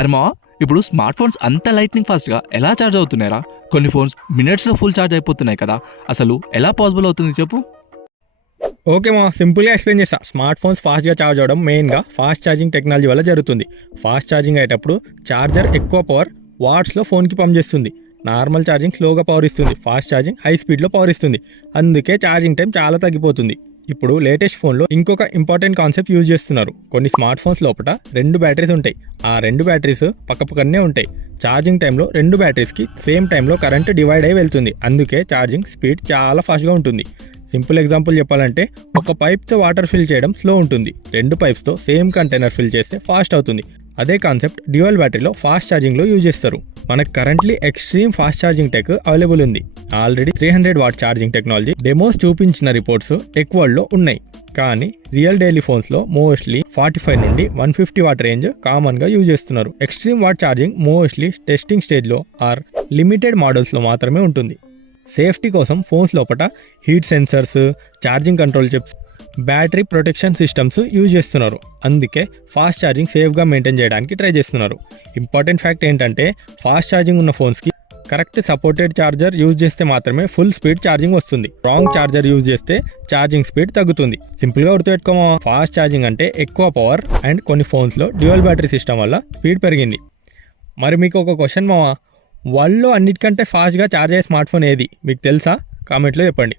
అరే మా, ఇప్పుడు స్మార్ట్ ఫోన్స్ అంత లైట్నింగ్ ఫాస్ట్గా ఎలా ఛార్జ్ అవుతున్నారా? కొన్ని ఫోన్స్ మినిట్స్లో ఫుల్ ఛార్జ్ అయిపోతున్నాయి కదా, అసలు ఎలా పాసిబుల్ అవుతుంది చెప్పు? ఓకే మా, సింపుల్గా ఎక్స్ప్లెయిన్ చేస్తా. స్మార్ట్ ఫోన్స్ ఫాస్ట్గా ఛార్జ్ అవ్వడం మెయిన్గా ఫాస్ట్ ఛార్జింగ్ టెక్నాలజీ వల్ల జరుగుతుంది. ఫాస్ట్ ఛార్జింగ్ అయ్యేటప్పుడు ఛార్జర్ ఎక్కువ పవర్ వాట్స్లో ఫోన్కి పంప్ చేస్తుంది. నార్మల్ ఛార్జింగ్ స్లోగా పవర్ ఇస్తుంది, ఫాస్ట్ ఛార్జింగ్ హై స్పీడ్లో పవర్ ఇస్తుంది. అందుకే ఛార్జింగ్ టైం చాలా తగ్గిపోతుంది. ఇప్పుడు లేటెస్ట్ ఫోన్లో ఇంకొక ఇంపార్టెంట్ కాన్సెప్ట్ యూజ్ చేస్తున్నారు. కొన్ని స్మార్ట్ ఫోన్స్ లోపల 2 బ్యాటరీస్ ఉంటాయి. ఆ 2 బ్యాటరీస్ పక్కపక్కనే ఉంటాయి. ఛార్జింగ్ టైంలో 2 బ్యాటరీస్కి సేమ్ టైంలో కరెంట్ డివైడ్ అయి వెళ్తుంది. అందుకే ఛార్జింగ్ స్పీడ్ చాలా ఫాస్ట్గా ఉంటుంది. సింపుల్ ఎగ్జాంపుల్ చెప్పాలంటే, ఒక పైప్తో వాటర్ ఫిల్ చేయడం స్లో ఉంటుంది, 2 పైప్స్తో సేమ్ కంటైనర్ ఫిల్ చేస్తే ఫాస్ట్ అవుతుంది. అదే కాన్సెప్ట్ డ్యూయల్ బ్యాటరీలో ఫాస్ట్ ఛార్జింగ్లో యూజ్ చేస్తారు. మనకు currently extreme fast charging tech available ఉంది. Already 300 watt charging technology demos చూపించిన రిపోర్ట్స్ టెక్వరల్డ్లో ఉన్నాయి. కానీ రియల్ డైలీ ఫోన్స్లో మోస్ట్లీ 45 నుండి 150 వాట్ రేంజ్ కామన్గా యూజ్ చేస్తున్నారు. Extreme watt charging mostly testing స్టేజ్లో ఆర్ లిమిటెడ్ మోడల్స్లో మాత్రమే ఉంటుంది. సేఫ్టీ కోసం ఫోన్స్ లోపల heat sensors, charging control chips, battery protection systems use చేస్తున్నారు. అందుకే ఫాస్ట్ ఛార్జింగ్ సేఫ్గా మెయింటైన్ చేయడానికి ట్రై చేస్తున్నారు. ఇంపార్టెంట్ ఫ్యాక్ట్ ఏంటంటే, ఫాస్ట్ ఛార్జింగ్ ఉన్న ఫోన్స్కి కరెక్ట్ సపోర్టెడ్ ఛార్జర్ యూజ్ చేస్తే మాత్రమే ఫుల్ స్పీడ్ ఛార్జింగ్ వస్తుంది. రాంగ్ ఛార్జర్ యూజ్ చేస్తే ఛార్జింగ్ స్పీడ్ తగ్గుతుంది. సింపుల్గా గుర్తుపెట్టుకోమా, ఫాస్ట్ ఛార్జింగ్ అంటే ఎక్కువ పవర్ అండ్ కొన్ని ఫోన్స్లో డ్యూయల్ బ్యాటరీ సిస్టమ్ వల్ల స్పీడ్ పెరిగింది. మరి మీకు ఒక క్వశ్చన్ మావా, వరల్డ్లో అన్నిటికంటే ఫాస్ట్గా ఛార్జ్ అయ్యే స్మార్ట్ ఫోన్ ఏది మీకు తెలుసా? కామెంట్లో చెప్పండి.